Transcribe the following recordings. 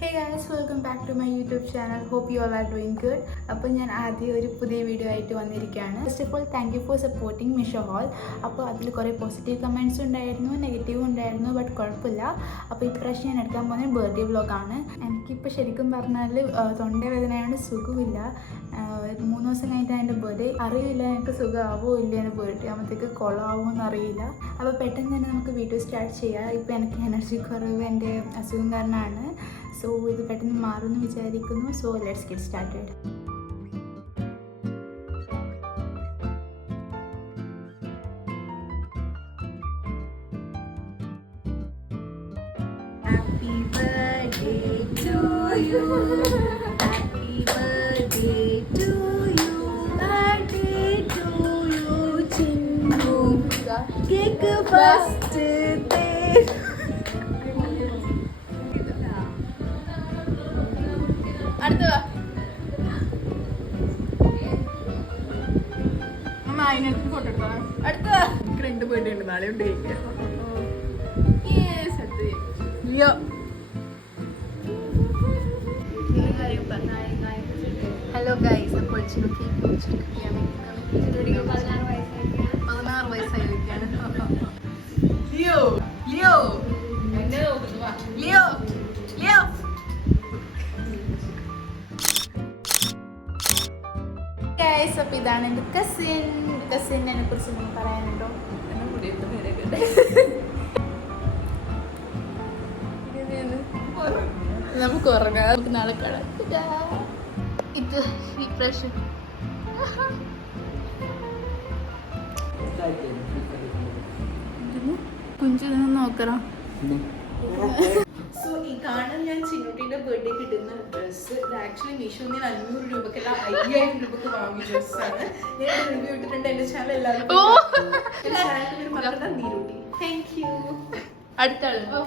Hey guys, welcome back to my YouTube channel. Hope you all are doing good. അപ്പോൾ ഞാൻ ആദ്യം ഒരു പുതിയ വീഡിയോ ആയിട്ട് വന്നിരിക്കുകയാണ്. First of all thank you for supporting Meesho haul. അപ്പോൾ അതിൽ കുറേ പോസിറ്റീവ് കമൻറ്റ്സ് ഉണ്ടായിരുന്നു, നെഗറ്റീവ് ഉണ്ടായിരുന്നു, ബട്ട് കുഴപ്പമില്ല. അപ്പോൾ ഇപ്രാവശ്യം ഞാൻ എടുക്കാൻ പോകുന്നത് ബർത്ത്ഡേ വ്ലോഗാണ്. എനിക്കിപ്പോൾ ശരിക്കും പറഞ്ഞാൽ തൊണ്ടവേദനയാണ്ട് സുഖമില്ല. 3 ദിവസം കഴിഞ്ഞിട്ട് എൻ്റെ ബർത്ത്ഡേ അറിയില്ല, എനിക്ക് സുഖമാവോ ഇല്ല, എൻ്റെ ബർത്ത്ഡേ ആകുമ്പോഴത്തേക്ക് കുളമാവോ എന്നറിയില്ല. അപ്പോൾ പെട്ടെന്ന് തന്നെ നമുക്ക് വീഡിയോ സ്റ്റാർട്ട് ചെയ്യാം. ഇപ്പോൾ എനിക്ക് എനർജി കുറവ് എൻ്റെ അസുഖം കാരണമാണ്. സോ ഇത് പെട്ടെന്ന് മാറുമെന്ന് വിചാരിക്കുന്നു. So let's get started. Happy birthday to you. Happy birthday to you. Birthday to you, Chinnu. Cake first day. അടുത്ത അതിനടുത്ത് ഫോട്ടോ എടുത്തോ. അടുത്ത എനിക്ക് 2 ബർത്ത്ഡേ ഉണ്ട്, നാളെ ഉണ്ട് കേക്ക്. ലിയോ ഹലോ ഗൈസ്, അപ്പോൾ കേക്ക് 16 വയസ്സായിരിക്കുകയാണ്. Leo Leo Leo Leo guys, അപ്പോൾ ഇതാണ് എൻ്റെ കസിനെ കുറിച്ച് നിങ്ങൾ പറയാനുണ്ടോ? നമുക്ക് ഉറങ്ങാം, നമുക്ക് നാളെ കാണാം. ഇത് ഈ പ്രാവശ്യം കുഞ്ചു നോക്കണം. സോ ഈ കാണാൻ ഞാൻ ചിന്നുട്ടിന്റെ ബർത്ത്ഡേ കിട്ടുന്ന ഡ്രസ്സ് ആക്ച്വലി മീഷോന്ന് 500 രൂപക്കല്ല 5000 രൂപക്ക് വാങ്ങിയ ഡ്രസ്സാണ്. ഞാൻ റിവ്യൂ ഇട്ടിട്ടുണ്ട് എൻ്റെ ചാനൽ. എല്ലാവരും നീരുട്ടി. Thank you. അടുത്ത ആളോ?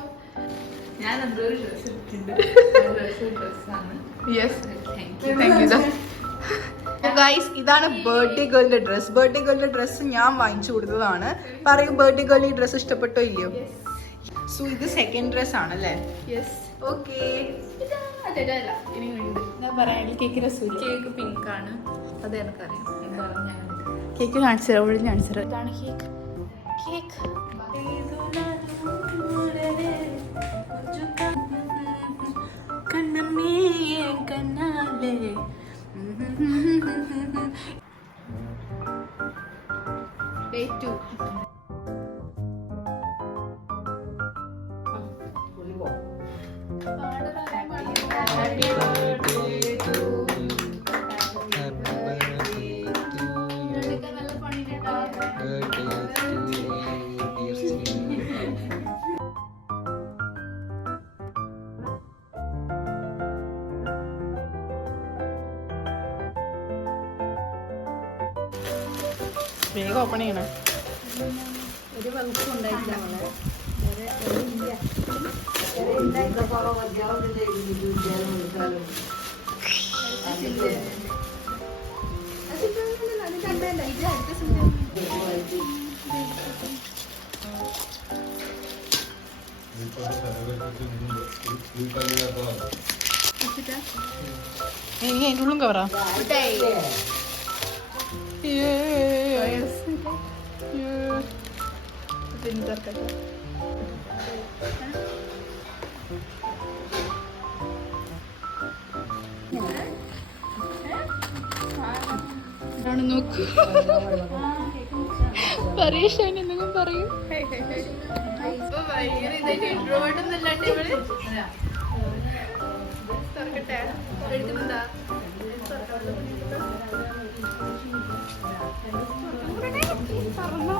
ഞാൻ എന്തോ ഒരു ഡ്രസ്സ് ഇട്ടിട്ടുണ്ട്. ഡ്രസ്സാണ്. Yes, thank you. ഗൈസ്, ഇതാണ് ബർത്ത്ഡേ ഗേളിന്റെ ഡ്രസ്സ്. ബർത്ത്ഡേ ഗേളിന്റെ ഡ്രസ്സ് ഞാൻ വാങ്ങിച്ചു കൊടുത്തതാണ്. പറയും ബർത്ത്ഡേ ഗേൾ ഈ ഡ്രസ്സ് ഇഷ്ടപ്പെട്ടോ ഇല്ലയോ? സോ ഇത് സെക്കൻഡ് ഡ്രസ് ആണല്ലേ? യെസ്. ഓക്കെ, ഞാൻ പറയാം കേക്ക് രസമില്ല. കേക്ക് പിങ്ക് ആണ്, അത് എനിക്കറിയാം. എന്താ പറഞ്ഞാൽ കേക്ക് കാണിച്ചു തരാം, ഒഴിഞ്ഞ് കാണിച്ചു തരാം. ഇതാണ് കേക്ക്. കേക്ക് കണ്ണമ്മേ കണ്ണാലേ ടു വേഗം ഓപ്പൺ ചെയ്യണം. ഒരു വകുപ്പും ഉണ്ടായിട്ടില്ല മോളെ. അതിൻ്റെ ഉള്ളും കവറാ. നോക്കൂ, പരീക്ഷ എന്തെങ്കിലും പറയും. ഭയങ്കര ഇതായിട്ട് ഇൻട്രോവേർട്ടൊന്നുമല്ലാണ്ട് ഇവള്. തുറക്കട്ടെ, എടുക്കുന്നുണ്ടാ? തുറന്നോ?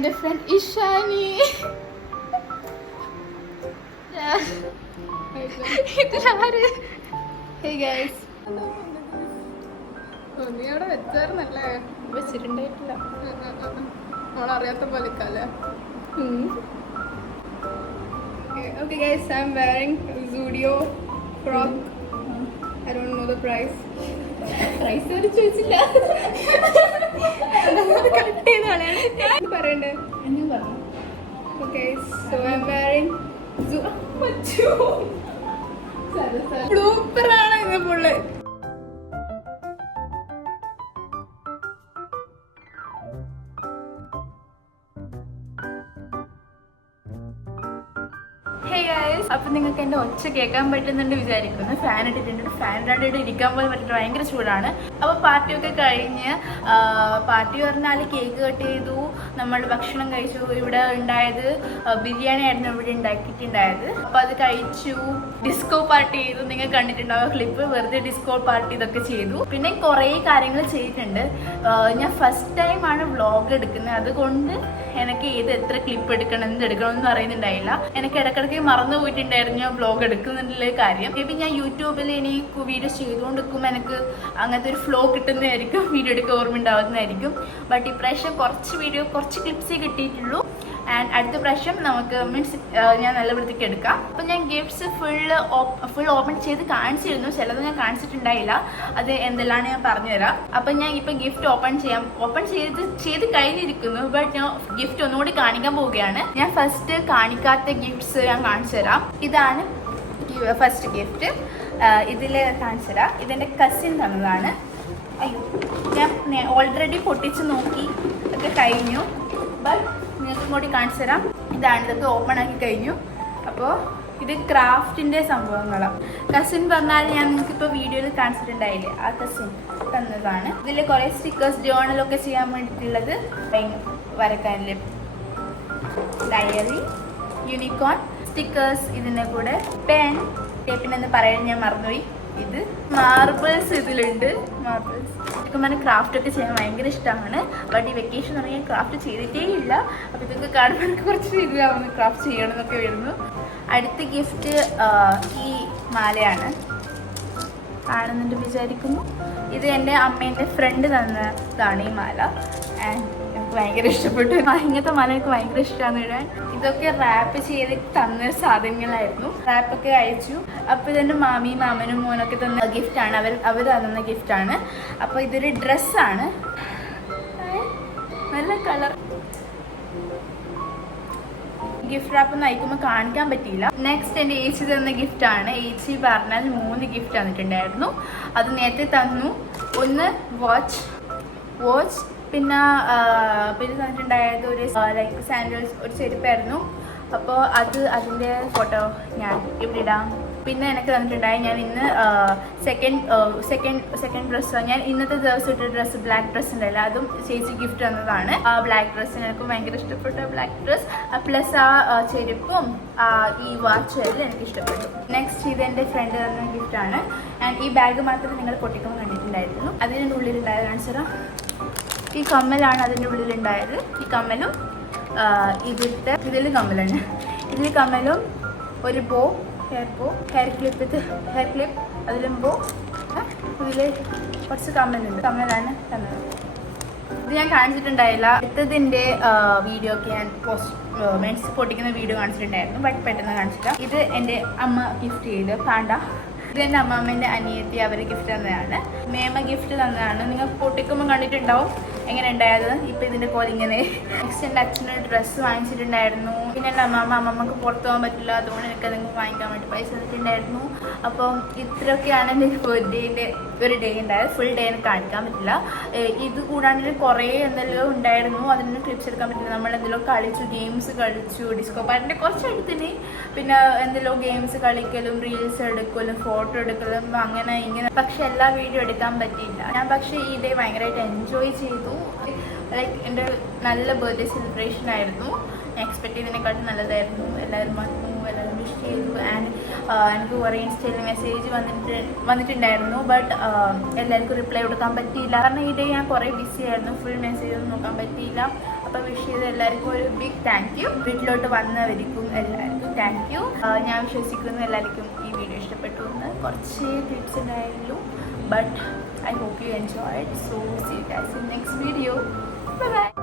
എൻ്റെ ഫ്രണ്ട് ഇഷാനി. ഇതിലാര്? Hey guys. നീ അവിടെ വെച്ചായിരുന്നല്ലേ? വെച്ചിട്ടുണ്ടായിട്ടില്ല. നമ്മളറിയാത്ത പോലെക്കല്ലേ. Okay guys, I'm wearing Zudio frock. I don't know the price. Price വരെ ചോദിച്ചില്ല. കട്ട് ചെയ്ത് കളയാണ് പറയണ്ടേ? Okay, so I'm wearing ബ്ലൂപ്പറാണ് ഇന്ന് ഫുള്ള്. ഹേ ഗൈസ്, അപ്പം നിങ്ങൾക്ക് എൻ്റെ ഒച്ച കേൾക്കാൻ പറ്റുന്നുണ്ട് വിചാരിക്കുന്നു. ഫാൻ ഇട്ടിട്ടുണ്ട്. ഫാൻ ഇടാണ്ട് ഇരിക്കാൻ പോലും പറ്റില്ല, ഭയങ്കര ചൂടാണ്. അപ്പോൾ പാർട്ടിയൊക്കെ കഴിഞ്ഞ്, പാർട്ടി പറഞ്ഞാൽ കേക്ക് കട്ട് ചെയ്തു, നമ്മൾ ഭക്ഷണം കഴിച്ചു. ഇവിടെ ഉണ്ടായത് ബിരിയാണി ആയിരുന്നു ഇവിടെ ഉണ്ടാക്കിയിട്ടുണ്ടായത്. അപ്പോൾ അത് കഴിച്ചു, ഡിസ്കോ പാർട്ടി ചെയ്തു. നിങ്ങൾ കണ്ടിട്ടുണ്ടാവുക ക്ലിപ്പ്. വെറുതെ ഡിസ്കോ പാർട്ടി ഇതൊക്കെ ചെയ്തു. പിന്നെ കുറേ കാര്യങ്ങൾ ചെയ്തിട്ടുണ്ട്. ഞാൻ ഫസ്റ്റ് ടൈമാണ് വ്ളോഗ് എടുക്കുന്നത്. അതുകൊണ്ട് എനിക്ക് എത്ര ക്ലിപ്പ് എടുക്കണം, എന്ത് എടുക്കണം എന്ന് അറിയുന്നുണ്ടായില്ല. എനിക്ക് ഇടയ്ക്കിടയ്ക്ക് മറന്നു പോയിട്ടുണ്ടായിരുന്നു വ്ളോഗ് എടുക്കുന്നുള്ള കാര്യം. മേ ബി ഞാൻ യൂട്യൂബിൽ ഇനി വീഡിയോസ് ചെയ്തുകൊണ്ടിരിക്കുമ്പോൾ എനിക്ക് അങ്ങനത്തെ ഒരു ഫ്ലോ കിട്ടുന്നതായിരിക്കും, വീഡിയോ എടുക്കുക ഓർമ്മ ഉണ്ടാവുന്നതായിരിക്കും. ബട്ട് ഇപ്രാവശ്യം കുറച്ച് ക്ലിപ്സേ കിട്ടിയിട്ടുള്ളൂ. ആൻഡ് അടുത്ത പ്രാവശ്യം നമുക്ക് ഞാൻ നല്ല വൃത്തിക്ക് എടുക്കാം. അപ്പം ഞാൻ ഗിഫ്റ്റ്സ് ഫുൾ ഓപ്പൺ ചെയ്ത് കാണിച്ചിരുന്നു. ചിലത് ഞാൻ കാണിച്ചിട്ടുണ്ടായില്ല. അത് എന്തെല്ലാം ഞാൻ പറഞ്ഞുതരാം. അപ്പം ഞാൻ ഇപ്പം ഗിഫ്റ്റ് ഓപ്പൺ ചെയ്ത് കഴിഞ്ഞിരിക്കുന്നു. ബട്ട് ഞാൻ ഗിഫ്റ്റ് ഒന്നുകൂടി കാണിക്കാൻ പോവുകയാണ്. ഞാൻ ഫസ്റ്റ് കാണിക്കാത്ത ഗിഫ്റ്റ്സ് ഞാൻ കാണിച്ചു തരാം. ഇതാണ് ഫസ്റ്റ് ഗിഫ്റ്റ്. ഇതിൽ കാണിച്ചു തരാം. ഇതെൻ്റെ കസിൻ തന്നതാണ്. ഞാൻ ഓൾറെഡി പൊട്ടിച്ച് നോക്കി ഒക്കെ കഴിഞ്ഞു. ബട്ട് നിങ്ങൾക്ക് കൂടി കാണിച്ചു തരാം. ഇതാണ്, ഇതൊക്കെ ഓപ്പൺ ആക്കി കഴിഞ്ഞു. അപ്പോൾ ഇത് ക്രാഫ്റ്റിൻ്റെ സംഭവങ്ങളാണ്. കസിൻ പറഞ്ഞാൽ ഞാൻ നിങ്ങൾക്കിപ്പോൾ വീഡിയോയിൽ കാണിച്ചിട്ടുണ്ടായില്ലേ, ആ കസിൻ തന്നതാണ്. ഇതിൽ കുറേ സ്റ്റിക്കേഴ്സ്, ജേർണലൊക്കെ ചെയ്യാൻ വേണ്ടിയിട്ടുള്ളത്, വരക്കാനില്ലേ, ഡയറി, യൂണിക്കോൺ, സ്റ്റിക്കേഴ്സ്, ഇതിൻ്റെ കൂടെ പെൻ, ടേപ്പിനെന്ന് പറയാൻ ഞാൻ മറന്നുപോയി. ഇത് മാർബിൾസ് ഇതിലുണ്ട്. മാർബിൾസ് ഇതൊക്കെ പറഞ്ഞാൽ ക്രാഫ്റ്റ് ഒക്കെ ചെയ്യാൻ ഭയങ്കര ഇഷ്ടമാണ്. ബട്ട് ഈ വെക്കേഷൻ തുടങ്ങി ക്രാഫ്റ്റ് ചെയ്തിട്ടേ ഇല്ല. അപ്പോൾ ഇതൊക്കെ കാണുമ്പോൾ എനിക്ക് കുറച്ച് ഇതിലാവുന്നു, ക്രാഫ്റ്റ് ചെയ്യണമെന്നൊക്കെ വരുന്നു. അടുത്ത ഗിഫ്റ്റ് ഈ മാലയാണ്. കാണുന്നുണ്ട് വിചാരിക്കുന്നു. ഇത് എൻ്റെ അമ്മേൻ്റെ ഫ്രണ്ട് തന്നതാണ് ഈ മാല. ആൻഡ് എനിക്ക് ഭയങ്കര ഇഷ്ടപ്പെട്ടു. ഇങ്ങനത്തെ മാല എനിക്ക് ഭയങ്കര ഇഷ്ടമാണ് ഇടാൻ. ഇതൊക്കെ റാപ്പ് ചെയ്ത് തന്ന സാധനങ്ങളായിരുന്നു. റാപ്പൊക്കെ അയച്ചു. അപ്പോൾ ഇതെൻ്റെ മാമനും മോനൊക്കെ തന്ന ഗിഫ്റ്റാണ്. അവർ തന്ന ഗിഫ്റ്റാണ്. അപ്പോൾ ഇതൊരു ഡ്രസ്സാണ്. നല്ല കളർ. ഗിഫ്റ്റ് റാപ്പ് ഒന്ന് അയക്കുമ്പോൾ കാണിക്കാൻ പറ്റിയില്ല. നെക്സ്റ്റ് എൻ്റെ ഏച്ചി തന്ന ഗിഫ്റ്റാണ്. ഏച്ചി പറഞ്ഞാൽ 3 ഗിഫ്റ്റ് തന്നിട്ടുണ്ടായിരുന്നു. അത് നേരത്തെ തന്നു. ഒന്ന് വാച്ച്, പിന്നെ തന്നിട്ടുണ്ടായത് ഒരു ലൈക്ക് സാൻഡൽസ്, ഒരു ചെരുപ്പായിരുന്നു. അപ്പോൾ അതിൻ്റെ ഫോട്ടോ ഞാൻ ഇവിടെ ഇടാം. പിന്നെ എനിക്ക് തന്നിട്ടുണ്ടായി, ഞാൻ ഇന്ന് സെക്കൻഡ് ഡ്രസ്സ്, ഞാൻ ഇന്നത്തെ ദിവസം ഇട്ട ഡ്രസ്സ്, ബ്ലാക്ക് ഡ്രസ്സ് ഉണ്ടല്ലോ, അതും ചേച്ചി ഗിഫ്റ്റ് തന്നതാണ്. ആ ബ്ലാക്ക് ഡ്രസ്സ് എനിക്ക് ഭയങ്കര ഇഷ്ടപ്പെട്ടു. ബ്ലാക്ക് ഡ്രസ്സ് പ്ലസ് ആ ചെരുപ്പും ഈ വാച്ചും എല്ലാം എനിക്ക് ഇഷ്ടപ്പെട്ടു. നെക്സ്റ്റ് ഇത് എൻ്റെ ഫ്രണ്ട് തന്ന ഗിഫ്റ്റാണ്. ആൻഡ് ഈ ബാഗ് മാത്രം നിങ്ങൾ പൊട്ടിക്കുമ്പോൾ കണ്ടിട്ടുണ്ടായിരുന്നു. അതിൻ്റെ ഉള്ളിലുണ്ടായത് കാണിച്ചതാ. ഈ കമ്മലാണ് അതിൻ്റെ ഉള്ളിലുണ്ടായത്. ഈ കമ്മലും ഇതിൽ കമ്മലാണ്. ഇതിൽ കമ്മലും ഒരു ബോ, ഹെയർ ക്ലിപ്പ്, അതിലും ബോ, ഇതിൽ കുറച്ച് കമ്മലാണ് തന്നത്. ഇത് ഞാൻ കാണിച്ചിട്ടുണ്ടായില്ല. അടുത്തതിൻ്റെ വീഡിയോ ഒക്കെ ഞാൻ മെൻസ് പൊട്ടിക്കുന്ന വീഡിയോ കാണിച്ചിട്ടുണ്ടായിരുന്നു. ബട്ട് പെട്ടെന്ന് കാണിച്ചില്ല. ഇത് എൻ്റെ അമ്മ ഗിഫ്റ്റ് ചെയ്ത് പാണ്ട. ഇത് എൻ്റെ അമ്മാമ്മേൻ്റെ അനിയത്തി, അവർ ഗിഫ്റ്റ് തന്നതാണ്. മേമ ഗിഫ്റ്റ് തന്നതാണ്. നിങ്ങൾ പൊട്ടിക്കുമ്പോൾ കണ്ടിട്ടുണ്ടാവും എങ്ങനെ ഉണ്ടായത്. ഇപ്പം ഇതിൻ്റെ പോലെ ഇങ്ങനെ. നെക്സ്റ്റ് എൻ്റെ അച്ഛനൊരു ഡ്രസ്സ് വാങ്ങിച്ചിട്ടുണ്ടായിരുന്നു. പിന്നെ എൻ്റെ അമ്മമ്മക്ക് പുറത്ത് പോകാൻ പറ്റില്ല, അതുകൊണ്ട് എനിക്ക് അതെങ്കിലും വാങ്ങിക്കാൻ വേണ്ടി പൈസ തന്നിട്ടുണ്ടായിരുന്നു. അപ്പം ഇത്രയൊക്കെയാണ് എൻ്റെ ബർത്ത്ഡേൻ്റെ ഒരു ഡേ ഉണ്ടായത്. ഫുൾ ഡേ എനിക്ക് കാണിക്കാൻ പറ്റില്ല. ഇത് കൂടാണ്ട് കുറേ എന്തെല്ലോ ഉണ്ടായിരുന്നു. അതിന് ക്ലിപ്സ് എടുക്കാൻ പറ്റില്ല. നമ്മൾ എന്തെല്ലോ കളിച്ചു, ഗെയിംസ് കളിച്ചു, ഡിസ്കോ പാർട്ടിൻ്റെ കുറച്ച് എടുത്തിന്. പിന്നെ എന്തെല്ലോ ഗെയിംസ് കളിക്കലും, റീൽസ് എടുക്കലും, ഫോട്ടോ എടുക്കലും, അങ്ങനെ ഇങ്ങനെ. പക്ഷെ എല്ലാ വീഡിയോ എടുക്കാൻ പറ്റിയില്ല. ഞാൻ പക്ഷേ ഈ ഡേ ഭയങ്കരമായിട്ട് എൻജോയ് ചെയ്തു. ലൈക്ക് എൻ്റെ നല്ല ബർത്ത്ഡേ സെലിബ്രേഷൻ ആയിരുന്നു. ഞാൻ എക്സ്പെക്ട് ചെയ്തതിനെക്കാട്ടും നല്ലതായിരുന്നു. എല്ലാവരും വന്നു, എല്ലാവരും വിഷ് ചെയ്തു. ആൻഡ് എനിക്ക് കുറേ ഇൻസ്റ്റയിൽ മെസ്സേജ് വന്നിട്ടുണ്ടായിരുന്നു. ബട്ട് എല്ലാവർക്കും റിപ്ലൈ കൊടുക്കാൻ പറ്റിയില്ല. കാരണം ഈ ഡേ ഞാൻ കുറേ ബിസി ആയിരുന്നു. ഫുൾ മെസ്സേജ് ഒന്നും നോക്കാൻ പറ്റിയില്ല. അപ്പോൾ വിഷ് ചെയ്ത എല്ലാവർക്കും ഒരു ബിഗ് താങ്ക് യു. വീട്ടിലോട്ട് വന്നവർക്കും എല്ലാവർക്കും താങ്ക് യു. ഞാൻ വിശ്വസിക്കുന്നു എല്ലാവർക്കും ഈ വീഡിയോ ഇഷ്ടപ്പെട്ടു എന്ന്. കുറച്ച് ടിപ്സ് ഉണ്ടായുള്ളൂ, but I hope you enjoyed. So see you guys in next video. Bye bye.